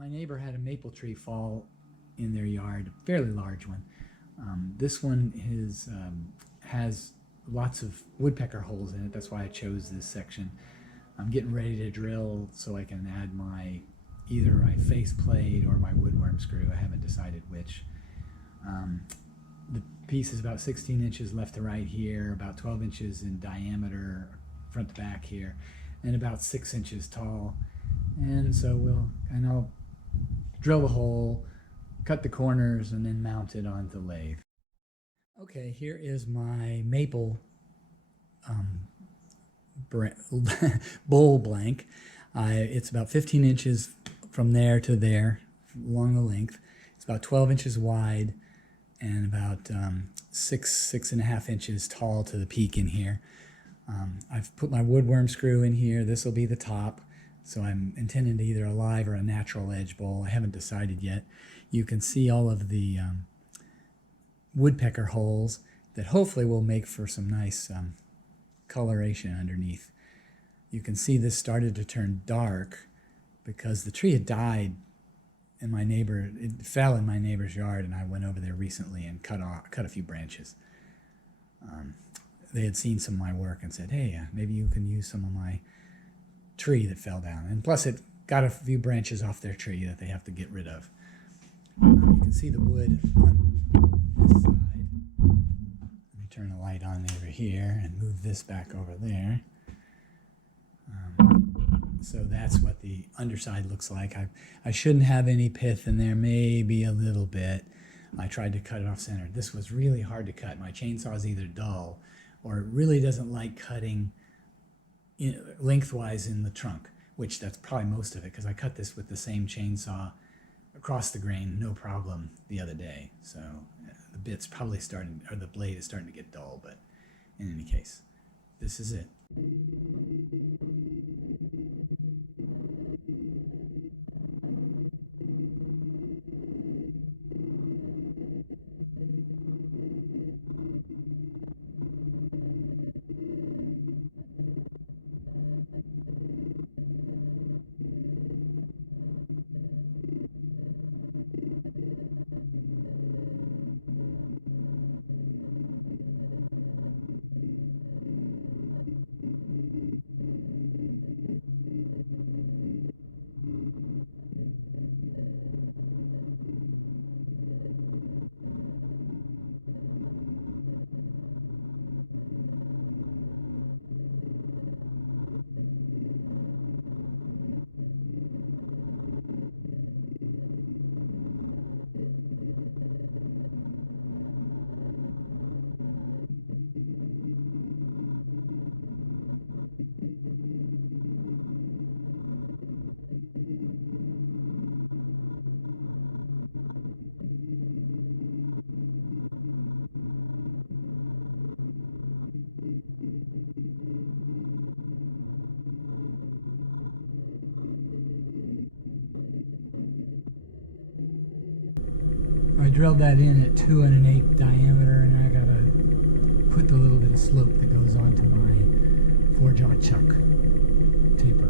My neighbor had a maple tree fall in their yard, a fairly large one. This one has lots of woodpecker holes in it. That's why I chose this section. I'm getting ready to drill so I can add either my face plate or my woodworm screw. I haven't decided which. The piece is about 16 inches left to right here, about 12 inches in diameter front to back here, and about 6 inches tall. And so I'll drill the hole, cut the corners, and then mount it on the lathe. Okay, here is my maple bowl blank. It's about 15 inches from there to there along the length. It's about 12 inches wide and about 6.5 inches tall to the peak in here. I've put my woodworm screw in here. This will be the top. So I'm intending to either a live or a natural edge bowl. I haven't decided yet. You can see all of the woodpecker holes that hopefully will make for some nice coloration underneath. You can see this started to turn dark because the tree had died and it fell in my neighbor's yard, and I went over there recently and cut a few branches. They had seen some of my work and said, hey, maybe you can use some of my tree that fell down. And plus it got a few branches off their tree that they have to get rid of. You can see the wood on this side. Let me turn the light on over here and move this back over there. So that's what the underside looks like. I shouldn't have any pith in there, maybe a little bit. I tried to cut it off center. This was really hard to cut. My chainsaw is either dull or it really doesn't like cutting lengthwise in the trunk, which that's probably most of it because I cut this with the same chainsaw across the grain, no problem, the other day. So the bit's probably the blade is starting to get dull, but in any case, this is it. I drilled that in at 2 1/8 diameter, and I gotta put the little bit of slope that goes onto my 4-jaw chuck taper.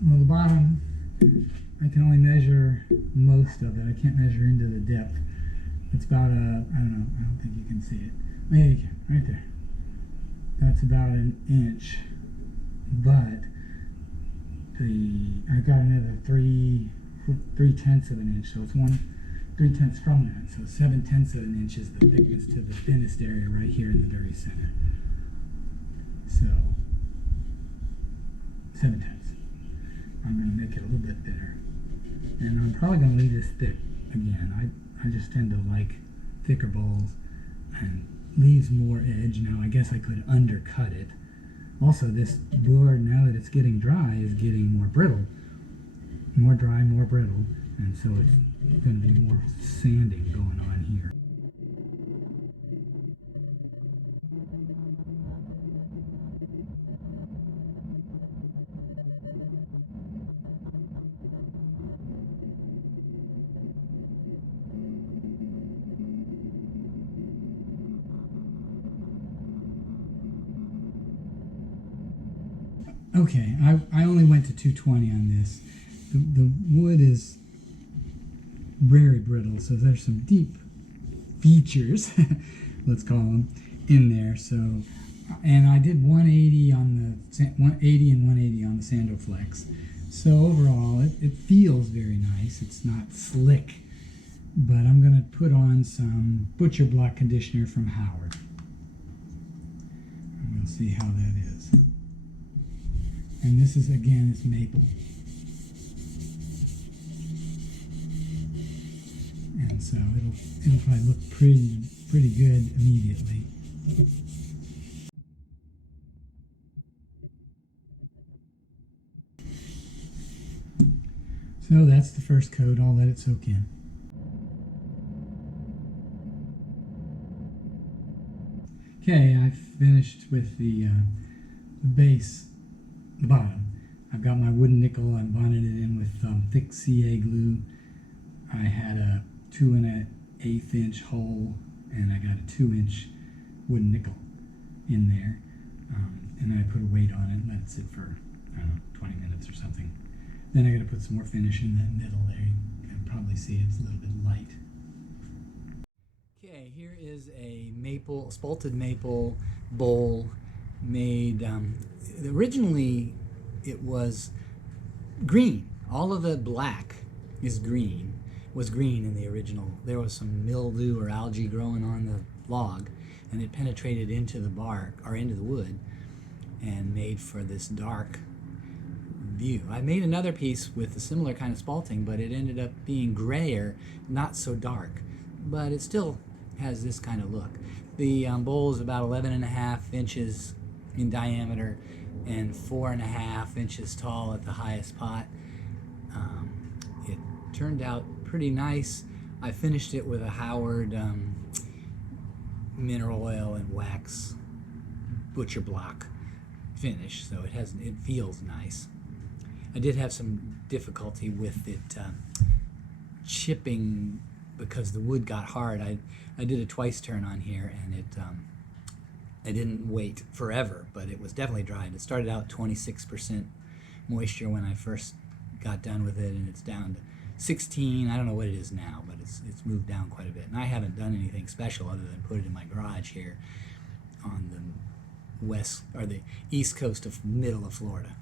Well, the bottom, I can only measure most of it. I can't measure into the depth. It's about I don't know, I don't think you can see it. Maybe you can, right there. That's about an inch. But I've got another 3/10 of an inch, so it's 3/10 from that. So 7/10 of an inch is the thickness to the thinnest area right here in the very center. So 7/10. I'm going to make it a little bit thinner. And I'm probably going to leave this thick again. I just tend to like thicker bowls and leaves more edge. Now I guess I could undercut it. Also, this board, now that it's getting dry, is getting more brittle. More dry, more brittle. And so it's going to be more sanding going on here. Okay, I only went to 220 on this. The wood is very brittle, so there's some deep features, let's call them, in there. So, and I did 180 on the 180 and 180 on the Sandoflex. So overall, it feels very nice. It's not slick, but I'm going to put on some Butcher Block conditioner from Howard. And we'll see how that is. And this is, again, it's maple. And so it'll probably look pretty good immediately. So that's the first coat. I'll let it soak in. Okay, I finished with the base. The bottom. I've got my wooden nickel. I bonded it in with thick CA glue. I had a 2 1/8 inch hole, and I got a 2-inch wooden nickel in there. And I put a weight on it and let it sit for, I don't know, 20 minutes or something. Then I got to put some more finish in that middle there. You can probably see it's a little bit light. Okay, here is a spalted maple bowl made, originally it was green. All of the black was green in the original. There was some mildew or algae growing on the log, and it penetrated into the bark, or into the wood, and made for this dark view. I made another piece with a similar kind of spalting, but it ended up being grayer, not so dark, but it still has this kind of look. The bowl is about 11.5 inches in diameter and 4.5 inches tall at the highest pot. It turned out pretty nice. I finished it with a Howard mineral oil and wax Butcher Block finish, so it feels nice. I did have some difficulty with it chipping because the wood got hard. I did a twice turn on here, and I didn't wait forever, but it was definitely dry. And it started out 26% moisture when I first got done with it, and it's down to 16. I don't know what it is now, but it's moved down quite a bit. And I haven't done anything special other than put it in my garage here on the west or the east coast of middle of Florida.